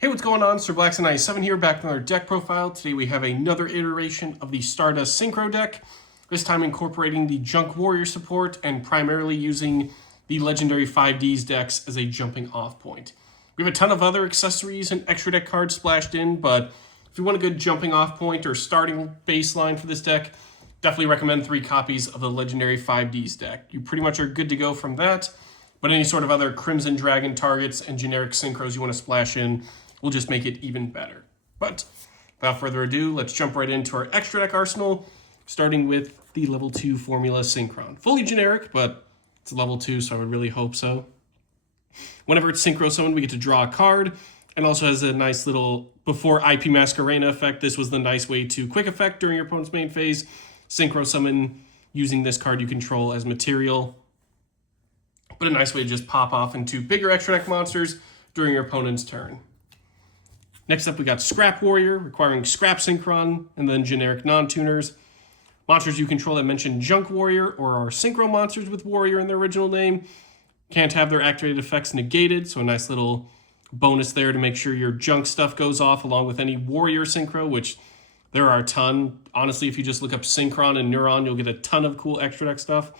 Hey, what's going on? Sir Blackson 97 here, back with another deck profile. Today we have another iteration of the Stardust Synchro deck, this time incorporating the Junk Warrior support and primarily using the legendary 5Ds decks as a jumping off point. We have a ton of other accessories and extra deck cards splashed in, but if you want a good jumping off point or starting baseline for this deck, definitely recommend 3 copies of the legendary 5Ds deck. You pretty much are good to go from that, but any sort of other Crimson Dragon targets and generic synchros you want to splash in will just make it even better. But without further ado, let's jump right into our extra deck arsenal, starting with the level 2 Formula Synchron. Fully generic, but it's level 2, so I would really hope so. Whenever it's Synchro Summon, we get to draw a card, and also has a nice little, before IP Masquerena effect, this was the nice way to quick effect during your opponent's main phase. Synchro Summon using this card you control as material, but a nice way to just pop off into bigger extra deck monsters during your opponent's turn. Next up, we got Scrap Warrior, requiring Scrap Synchron, and then generic non-tuners. Monsters you control that mention Junk Warrior or are Synchro monsters with Warrior in their original name can't have their activated effects negated, so a nice little bonus there to make sure your junk stuff goes off along with any Warrior Synchro, which there are a ton. Honestly, if you just look up Synchron and Neuron, you'll get a ton of cool extra deck stuff.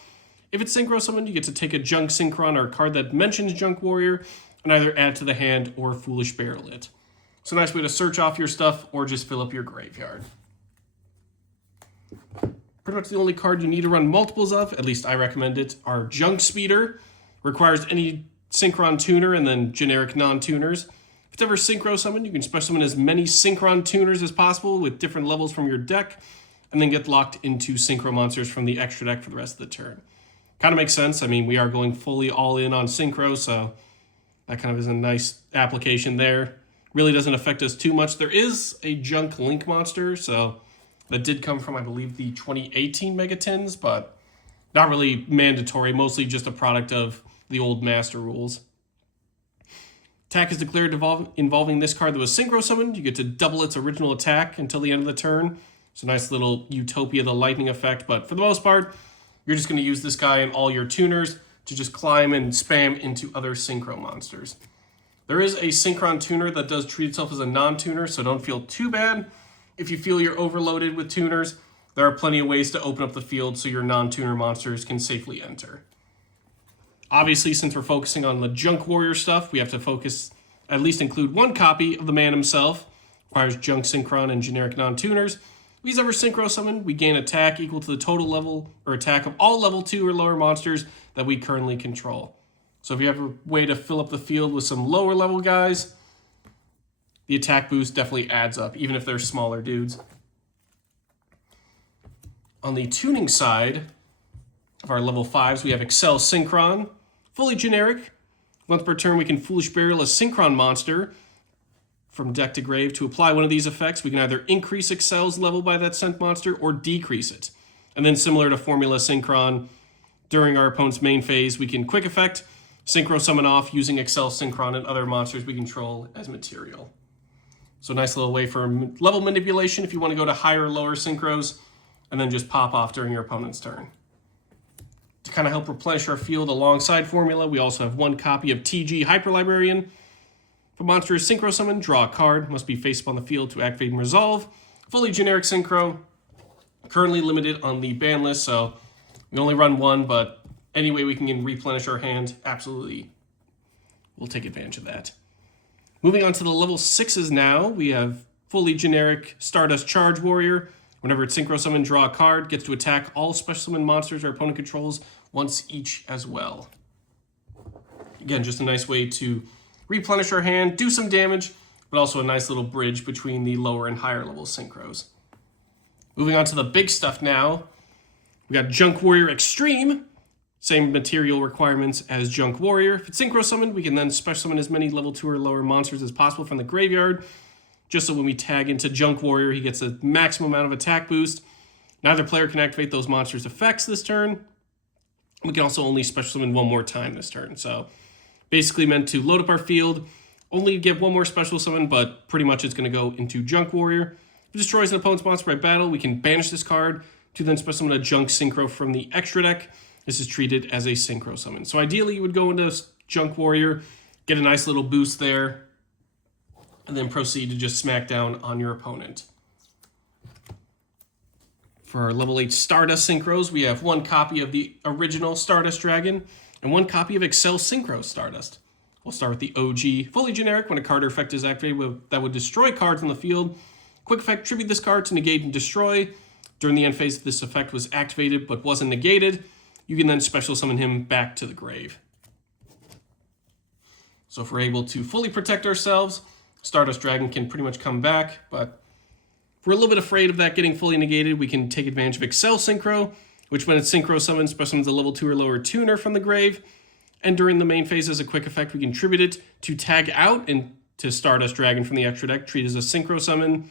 If it's Synchro Summon, you get to take a Junk Synchron or a card that mentions Junk Warrior and either add to the hand or Foolish Barrel it. It's a nice way to search off your stuff or just fill up your graveyard. Pretty much the only card you need to run multiples of, at least I recommend it, are Junk Speeder. Requires any Synchron tuner and then generic non-tuners. If it's ever Synchro Summon, you can special summon as many Synchron tuners as possible with different levels from your deck, and then get locked into Synchro monsters from the extra deck for the rest of the turn. Kind of makes sense. I mean, we are going fully all in on Synchro, so that kind of is a nice application there. Really doesn't affect us too much. There is a Junk Link monster, so that did come from, I believe, the 2018 Megatins, but not really mandatory, mostly just a product of the old Master rules. Attack is declared involving this card that was Synchro Summoned. You get to double its original attack until the end of the turn. It's a nice little Utopia, the lightning effect, but for the most part, you're just going to use this guy and all your tuners to just climb and spam into other Synchro monsters. There is a Synchron tuner that does treat itself as a non-tuner, so don't feel too bad. If you feel you're overloaded with tuners, there are plenty of ways to open up the field so your non-tuner monsters can safely enter. Obviously, since we're focusing on the Junk Warrior stuff, we have to focus, at least include 1 copy of the man himself. Requires Junk Synchron and generic non-tuners. If he's ever Synchro Summoned, we gain attack equal to the total level or attack of all level 2 or lower monsters that we currently control. So if you have a way to fill up the field with some lower level guys, the attack boost definitely adds up, even if they're smaller dudes. On the tuning side of our level 5s, we have Excel Synchron, fully generic. Once per turn, we can Foolish Burial a Synchron monster from deck to grave. To apply one of these effects, we can either increase Excel's level by that sent monster or decrease it. And then similar to Formula Synchron, during our opponent's main phase, we can quick effect Synchro Summon off using Excel Synchron and other monsters we control as material. So nice little way for level manipulation if you want to go to higher or lower Synchros, and then just pop off during your opponent's turn. To kind of help replenish our field alongside Formula, we also have 1 copy of TCG Hyper Librarian. If a monster is Synchro Summon, draw a card, must be face up on the field to activate and resolve. Fully generic Synchro, currently limited on the ban list, so we only run 1, but any way we can replenish our hand, absolutely, we'll take advantage of that. Moving on to the level 6s now, we have fully generic Stardust Charge Warrior. Whenever it's Synchro Summon, draw a card, gets to attack all special summon monsters our opponent controls once each as well. Again, just a nice way to replenish our hand, do some damage, but also a nice little bridge between the lower and higher level Synchros. Moving on to the big stuff now, we got Junk Warrior Extreme. Same material requirements as Junk Warrior. If it's Synchro Summoned, we can then special summon as many level 2 or lower monsters as possible from the graveyard, just so when we tag into Junk Warrior, he gets a maximum amount of attack boost. Neither player can activate those monsters' effects this turn. We can also only special summon 1 more time this turn. So basically meant to load up our field, only get 1 more special summon, but pretty much it's going to go into Junk Warrior. If it destroys an opponent's monster by battle, we can banish this card to then special summon a Junk Synchro from the extra deck. This is treated as a Synchro Summon. So ideally, you would go into Junk Warrior, get a nice little boost there, and then proceed to just smack down on your opponent. For our level 8 Stardust Synchros, we have 1 copy of the original Stardust Dragon and 1 copy of Excel Synchro Stardust. We'll start with the OG, fully generic. When a card or effect is activated that would destroy cards on the field, quick effect, tribute this card to negate and destroy. During the end phase, if this effect was activated but wasn't negated, you can then special summon him back to the grave. So if we're able to fully protect ourselves, Stardust Dragon can pretty much come back, but if we're a little bit afraid of that getting fully negated, we can take advantage of Excel Synchro, which when it's Synchro summoned, special summons a level 2 or lower tuner from the grave. And during the main phase as a quick effect, we can tribute it to tag out into Stardust Dragon from the extra deck, treat as a Synchro summon,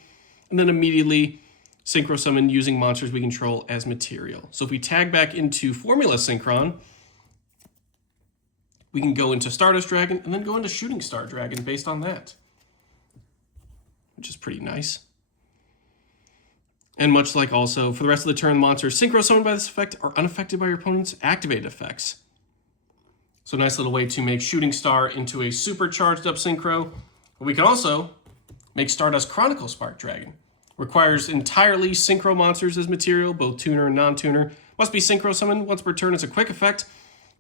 and then immediately Synchro summon using monsters we control as material. So if we tag back into Formula Synchron, we can go into Stardust Dragon and then go into Shooting Star Dragon based on that, which is pretty nice. And much like also, for the rest of the turn, monsters Synchro summoned by this effect are unaffected by your opponent's activated effects. So a nice little way to make Shooting Star into a supercharged up Synchro. But we can also make Stardust Chronicle Spark Dragon. Requires entirely Synchro monsters as material, both tuner and non-tuner. Must be Synchro summoned once per turn as a quick effect.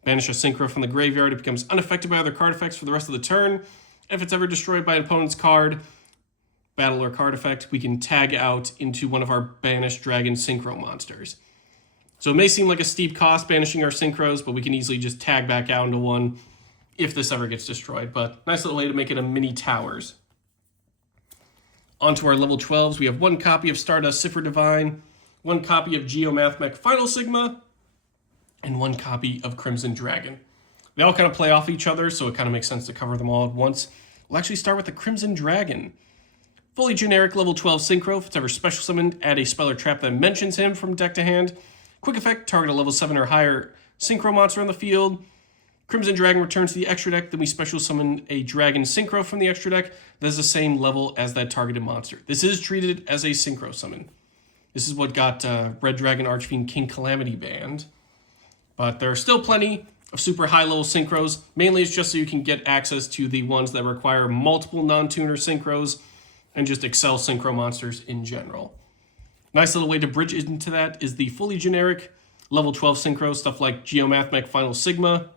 Banish a Synchro from the graveyard. It becomes unaffected by other card effects for the rest of the turn. If it's ever destroyed by an opponent's card, battle, or card effect, we can tag out into one of our banished Dragon Synchro monsters. So it may seem like a steep cost banishing our Synchros, but we can easily just tag back out into one if this ever gets destroyed. But nice little way to make it a mini towers. Onto our level 12s, we have 1 copy of Stardust Cipher Divine, 1 copy of YuGiOh Final Sigma, and 1 copy of Crimson Dragon. They all kind of play off each other, so it kind of makes sense to cover them all at once. We'll actually start with the Crimson Dragon. Fully generic level 12 Synchro. If it's ever special summoned, add a spell or trap that mentions him from deck to hand. Quick effect, target a level 7 or higher Synchro monster on the field. Crimson Dragon returns to the extra deck, then we special summon a Dragon Synchro from the extra deck that is the same level as that targeted monster. This is treated as a Synchro summon. This is what got Red Dragon Archfiend King Calamity banned. But there are still plenty of super high-level Synchros. Mainly it's just so you can get access to the ones that require multiple non-tuner Synchros and just Excel Synchro monsters in general. Nice little way to bridge into that is the fully generic level 12 Synchro, stuff like YuGiOh Final Sigma,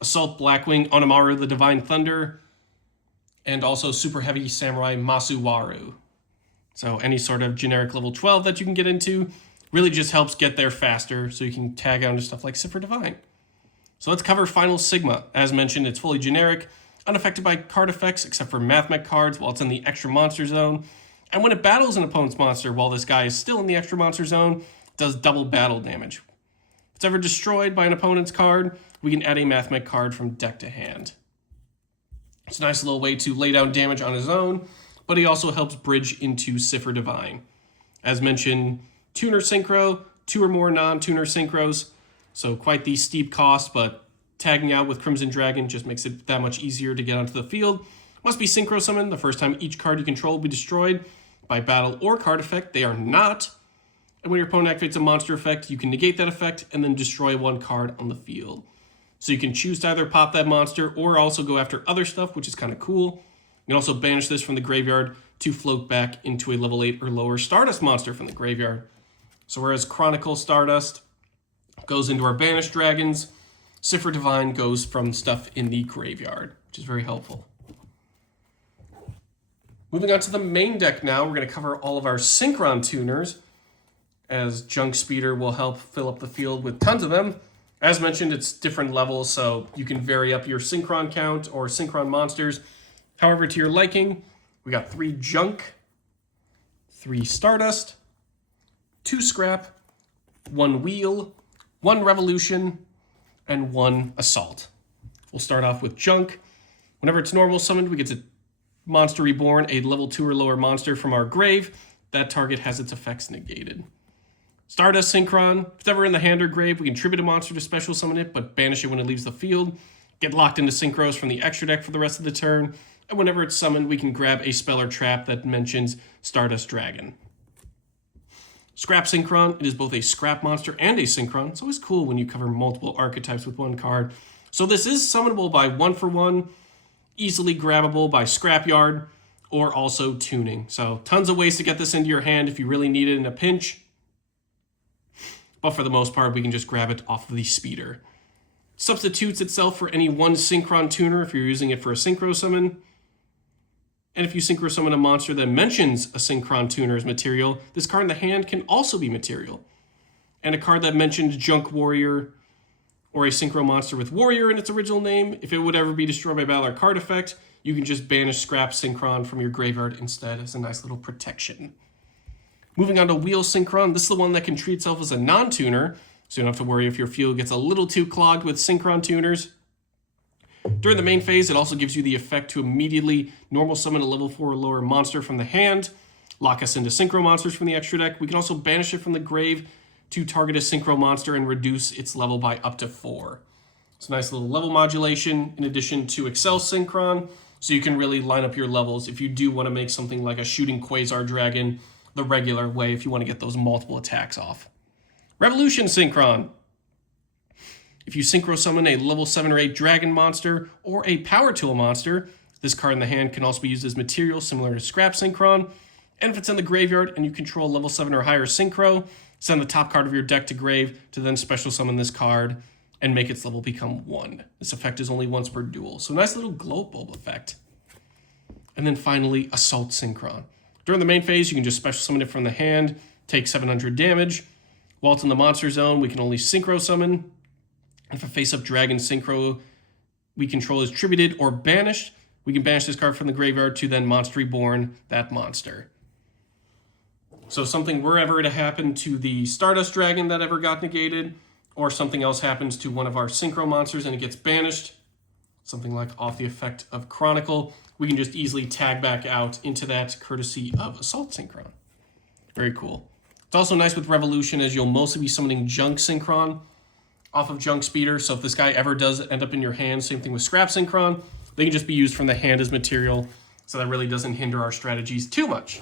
Assault Blackwing Onamaru the Divine Thunder, and also Super Heavy Samurai Masuwaru. So any sort of generic level 12 that you can get into really just helps get there faster so you can tag out into stuff like Cipher Divine. So let's cover Final Sigma. As mentioned, it's fully generic, unaffected by card effects except for Mathmech cards while it's in the extra monster zone. And when it battles an opponent's monster while this guy is still in the extra monster zone, it does double battle damage. If it's ever destroyed by an opponent's card, we can add a Mathmech card from deck to hand. It's a nice little way to lay down damage on his own, but he also helps bridge into Cipher Divine. As mentioned, Tuner Synchro, 2 or more non-tuner Synchros, so quite the steep cost, but tagging out with Crimson Dragon just makes it that much easier to get onto the field. Must be Synchro summoned the first time each card you control will be destroyed by battle or card effect. They are not. And when your opponent activates a monster effect, you can negate that effect and then destroy 1 card on the field. So you can choose to either pop that monster or also go after other stuff, which is kind of cool. You can also banish this from the graveyard to float back into a level 8 or lower Stardust monster from the graveyard. So whereas Chronicle Stardust goes into our banished dragons, Cipher Divine goes from stuff in the graveyard, which is very helpful. Moving on to the main deck now, we're going to cover all of our Synchron tuners, as Junk Speeder will help fill up the field with tons of them. As mentioned, it's different levels, so you can vary up your Synchron count or Synchron monsters however to your liking. We got 3 Junk, 3 Stardust, 2 Scrap, 1 Wheel, 1 Revolution, and 1 Assault. We'll start off with Junk. Whenever it's normal summoned, we get to Monster Reborn, a level 2 or lower monster from our grave. That target has its effects negated. Stardust Synchron. If it's ever in the hand or grave, we can tribute a monster to special summon it, but banish it when it leaves the field. Get locked into Synchros from the extra deck for the rest of the turn. And whenever it's summoned, we can grab a spell or trap that mentions Stardust Dragon. Scrap Synchron. It is both a scrap monster and a Synchron. It's always cool when you cover multiple archetypes with 1 card. So this is summonable by 1 for 1. easily grabbable by Scrapyard or also tuning. So tons of ways to get this into your hand if you really need it in a pinch. But for the most part, we can just grab it off of the speeder. Substitutes itself for any one Synchron tuner if you're using it for a Synchro summon. And if you Synchro summon a monster that mentions a Synchron tuner's material, this card in the hand can also be material. And a card that mentioned Junk Warrior or a Synchro monster with Warrior in its original name, if it would ever be destroyed by battle or card effect, you can just banish Scrap Synchron from your graveyard instead as a nice little protection. Moving on to Wheel Synchron, this is the one that can treat itself as a non-tuner, so you don't have to worry if your field gets a little too clogged with Synchron tuners. During the main phase, it also gives you the effect to immediately normal summon a level 4 or lower monster from the hand, lock us into Synchro monsters from the extra deck. We can also banish it from the grave to target a Synchro monster and reduce its level by up to 4. It's a nice little level modulation in addition to Excel Synchron, so you can really line up your levels if you do want to make something like a shooting Quasar Dragon the regular way if you want to get those multiple attacks off. Revolution Synchron. If you Synchro summon a level 7 or 8 dragon monster or a power tool monster, this card in the hand can also be used as material similar to Scrap Synchron. And if it's in the graveyard and you control level 7 or higher Synchro, send the top card of your deck to grave to then special summon this card and make its level become 1. This effect is only once per duel, so nice little glow bulb effect. And then finally, Assault Synchron. During the main phase, you can just special summon it from the hand, take 700 damage. While it's in the monster zone, we can only Synchro summon. If a face-up dragon Synchro we control is tributed or banished, we can banish this card from the graveyard to then Monster Reborn that monster. So if something were ever to happen to the Stardust dragon that ever got negated, or something else happens to one of our Synchro monsters and it gets banished, something like off the effect of Chronicle, we can just easily tag back out into that courtesy of Assault Synchron. Very cool. It's also nice with Revolution as you'll mostly be summoning Junk Synchron off of Junk Speeder, so if this guy ever does end up in your hand, same thing with Scrap Synchron, they can just be used from the hand as material, so that really doesn't hinder our strategies too much.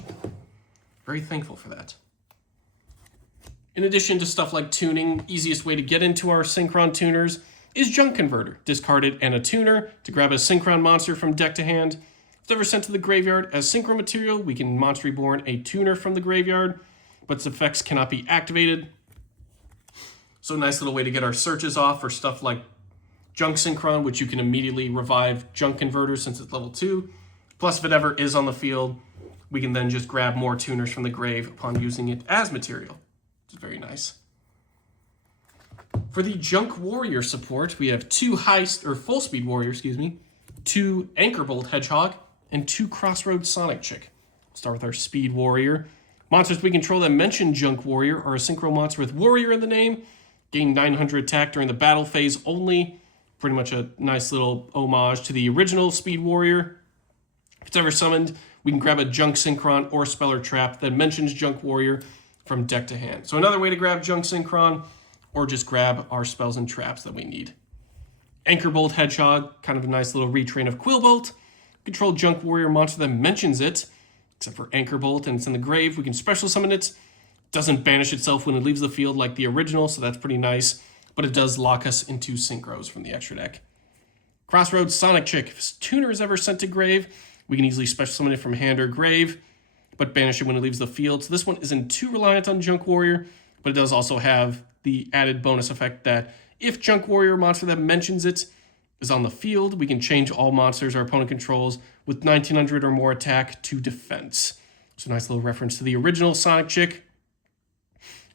Very thankful for that. In addition to stuff like tuning, easiest way to get into our Synchron tuners is Junk Converter. Discard it and a tuner to grab a Synchron monster from deck to hand. If it's ever sent to the graveyard as Synchro material, we can Monster Reborn a tuner from the graveyard, but its effects cannot be activated. So a nice little way to get our searches off for stuff like Junk Synchron, which you can immediately revive Junk Converter since it's level 2. Plus, if it ever is on the field, we can then just grab more tuners from the grave upon using it as material. It's very nice. For the Junk Warrior support, we have 2 Full Speed Warrior, 2 Anchor Bolt Hedgehog, and 2 Crossroads Sonic Chick. Start with our Speed Warrior. Monsters we control that mention Junk Warrior are a Synchro monster with Warrior in the name. Gain 900 attack during the battle phase only. Pretty much a nice little homage to the original Speed Warrior. If it's ever summoned, we can grab a Junk Synchron or Speller Trap that mentions Junk Warrior from deck to hand. So another way to grab Junk Synchron, or just grab our spells and traps that we need. Anchor Bolt Hedgehog, kind of a nice little retrain of Quillbolt. Control Junk Warrior monster that mentions it, except for Anchor Bolt, and it's in the grave. We can special summon it. Doesn't banish itself when it leaves the field like the original, so that's pretty nice, but it does lock us into Synchros from the extra deck. Crossroads Sonic Chick. If a tuner is ever sent to grave, we can easily special summon it from hand or grave, but banish it when it leaves the field. So this one isn't too reliant on Junk Warrior, but it does also have the added bonus effect that if Junk Warrior monster that mentions it is on the field, we can change all monsters our opponent controls with 1900 or more attack to defense. So nice little reference to the original Sonic Chick.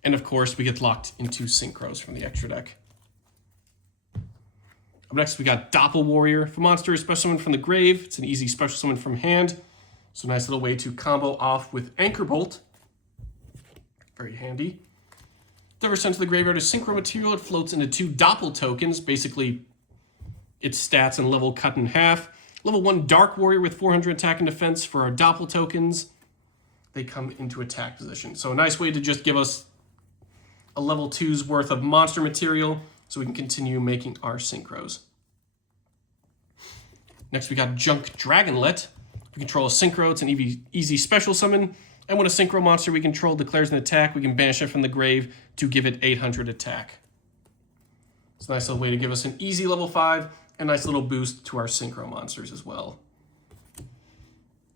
And of course, we get locked into Synchros from the extra deck. Up next, we got Doppel Warrior. If a monster is special summoned from the grave, it's an easy special summon from hand. So nice little way to combo off with Anchor Bolt. Very handy. If ever sent to the graveyard as Synchro material, it floats into 2 Doppel tokens, basically its stats and level cut in half. Level 1 Dark Warrior with 400 attack and defense for our Doppel tokens. They come into attack position. So a nice way to just give us a level 2's worth of monster material so we can continue making our Synchros. Next, we got Junk Dragonlet. We control a Synchro. It's an easy special summon. And when a Synchro monster we control declares an attack, we can banish it from the grave to give it 800 attack. It's a nice little way to give us an easy level 5 a nice little boost to our Synchro monsters as well.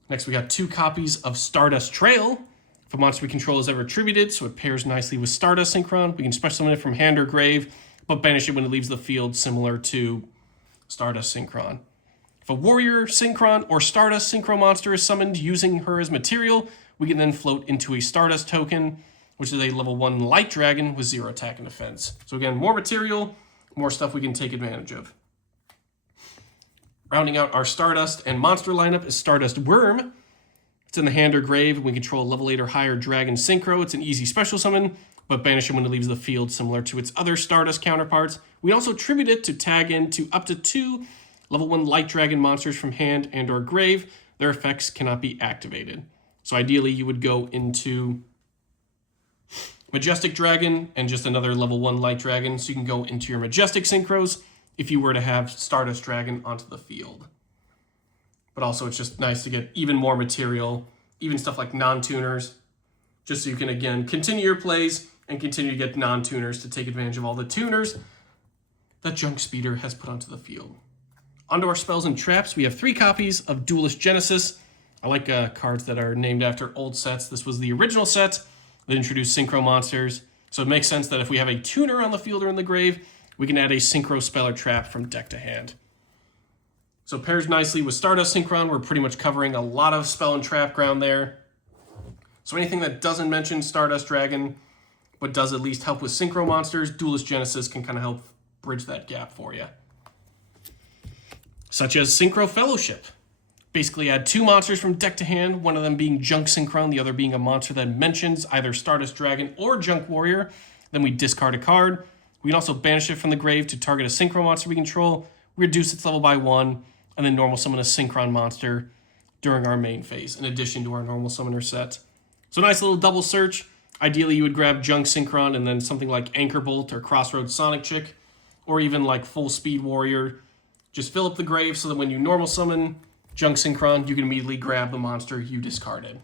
Next, we got 2 copies of Stardust Trail. If a monster we control is ever attributed, so it pairs nicely with Stardust Synchron, we can special summon it from hand or grave, but banish it when it leaves the field, similar to Stardust Synchron. If a Warrior Synchron or Stardust Synchro monster is summoned using her as material, we can then float into a Stardust token, which is a level 1 Light Dragon with 0 attack and defense. So again, more material, more stuff we can take advantage of. Rounding out our Stardust and monster lineup is Stardust Worm. It's in the hand or grave. We control a level 8 or higher Dragon Synchro. It's an easy special summon, but banish it when it leaves the field, similar to its other Stardust counterparts. We also tribute it to tag into up to 2 level 1 Light Dragon monsters from hand and or grave. Their effects cannot be activated. So ideally, you would go into Majestic Dragon and just another level 1 Light Dragon, so you can go into your Majestic Synchros if you were to have Stardust Dragon onto the field. But also, it's just nice to get even more material, even stuff like non-tuners, just so you can, again, continue your plays and continue to get non-tuners to take advantage of all the tuners that Junk Speeder has put onto the field. Onto our spells and traps, we have 3 copies of Duelist Genesis. I like cards that are named after old sets. This was the original set that introduced Synchro monsters, so it makes sense that if we have a tuner on the field or in the grave, we can add a Synchro spell or trap from deck to hand. So pairs nicely with Stardust Synchron. We're pretty much covering a lot of spell and trap ground there. So anything that doesn't mention Stardust Dragon, but does at least help with Synchro monsters, Duelist Genesis can kind of help bridge that gap for you. Such as Synchro Fellowship. Basically add 2 monsters from deck to hand, one of them being Junk Synchron, the other being a monster that mentions either Stardust Dragon or Junk Warrior. Then we discard a card. We can also banish it from the grave to target a Synchro monster we control, reduce its level by 1, and then normal summon a Synchron monster during our main phase, in addition to our normal summoner set. So nice little double search. Ideally, you would grab Junk Synchron and then something like Anchor Bolt or Crossroads Sonic Chick, or even like Full Speed Warrior. Just fill up the grave so that when you normal summon Junk Synchron, you can immediately grab the monster you discarded.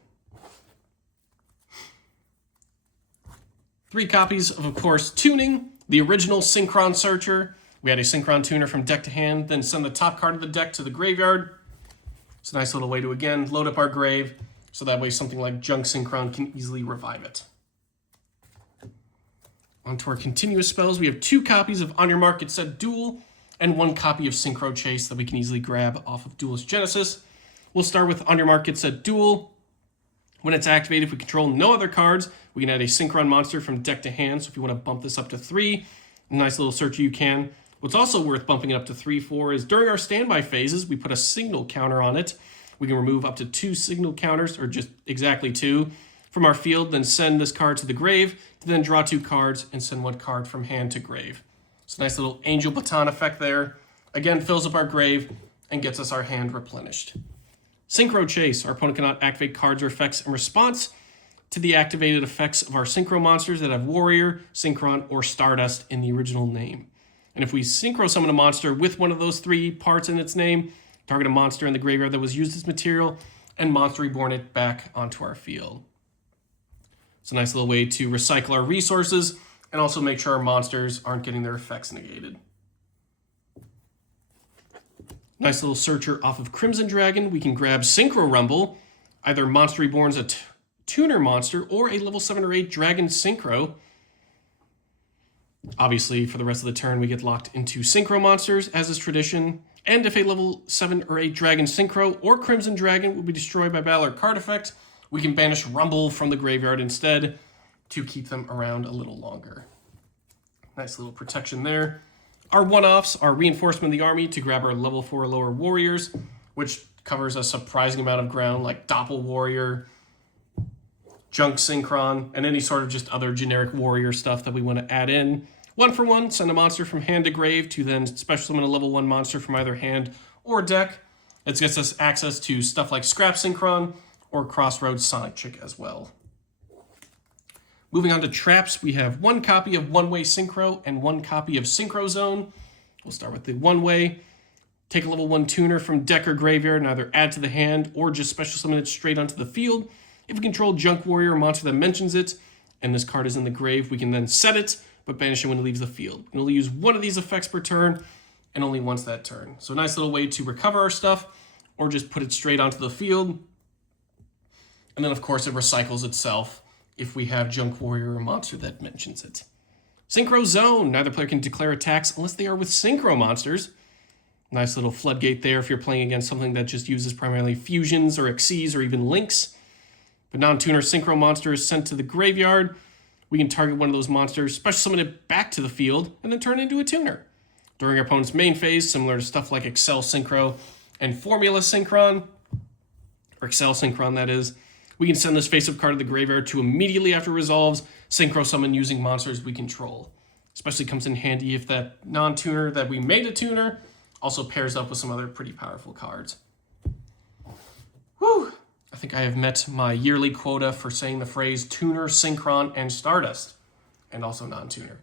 3 copies of course, Tuning, the original Synchron Searcher. We had a Synchron tuner from deck to hand, then send the top card of the deck to the graveyard. It's a nice little way to, again, load up our grave, so that way something like Junk Synchron can easily revive it. Onto our continuous spells, we have 2 copies of On Your Mark, Get Set, Duel, and 1 copy of Synchro Chase that we can easily grab off of Duelist Genesis. We'll start with On Your Mark, Get Set, Duel. When it's activated, if we control no other cards, we can add a Synchron monster from deck to hand, so if you want to bump this up to 3, nice little search you can. What's also worth bumping it up to 3-4 is during our standby phases, we put a signal counter on it. We can remove up to 2 signal counters, or just exactly 2, from our field, then send this card to the grave, to then draw 2 cards and send 1 card from hand to grave. So nice little Angel Baton effect there. Again, fills up our grave and gets us our hand replenished. Synchro Chase. Our opponent cannot activate cards or effects in response to the activated effects of our Synchro monsters that have Warrior, Synchron, or Stardust in the original name. And if we Synchro summon a monster with one of those 3 parts in its name, target a monster in the graveyard that was used as material, and Monster Reborn it back onto our field. It's a nice little way to recycle our resources and also make sure our monsters aren't getting their effects negated. Nice little searcher off of Crimson Dragon. We can grab Synchro Rumble. Either Monster Reborn's a tuner monster or a level 7 or 8 Dragon Synchro. Obviously, for the rest of the turn, we get locked into Synchro monsters, as is tradition. And if a level 7 or 8 Dragon Synchro or Crimson Dragon will be destroyed by battle or card effect, we can banish Rumble from the graveyard instead to keep them around a little longer. Nice little protection there. Our one-offs are Reinforcement of the Army to grab our level 4 or lower warriors, which covers a surprising amount of ground, like Doppel Warrior, Junk Synchron, and any sort of just other generic warrior stuff that we want to add in. 1 for 1, send a monster from hand to grave to then special summon a level 1 monster from either hand or deck. It gets us access to stuff like Scrap Synchron or Crossroads Sonic Chick as well. Moving on to traps, we have 1 copy of One Way Synchro and 1 copy of Synchro Zone. We'll start with the One Way. Take a level 1 tuner from deck or graveyard and either add to the hand or just special summon it straight onto the field. If we control Junk Warrior or monster that mentions it, and this card is in the grave, we can then set it, but banish it when it leaves the field. And we'll use 1 of these effects per turn and only once that turn. So a nice little way to recover our stuff, or just put it straight onto the field. And then, of course, it recycles itself if we have Junk Warrior or monster that mentions it. Synchro Zone. Neither player can declare attacks unless they are with Synchro monsters. Nice little floodgate there if you're playing against something that just uses primarily fusions or Xyz or even links. If a non-tuner Synchro monster is sent to the graveyard, we can target one of those monsters, special summon it back to the field, and then turn it into a tuner. During our opponent's main phase, similar to stuff like Excel Synchro and Formula Synchron, or Excel Synchron that is, we can send this face-up card to the graveyard to immediately after it resolves, Synchro summon using monsters we control. Especially comes in handy if that non-tuner that we made a tuner also pairs up with some other pretty powerful cards. Whew! I think I have met my yearly quota for saying the phrase tuner, synchron, and Stardust, and also non-tuner.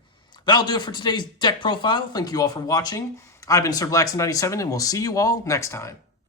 That'll do it for today's deck profile. Thank you all for watching. I've been Sir Blackson97, and we'll see you all next time.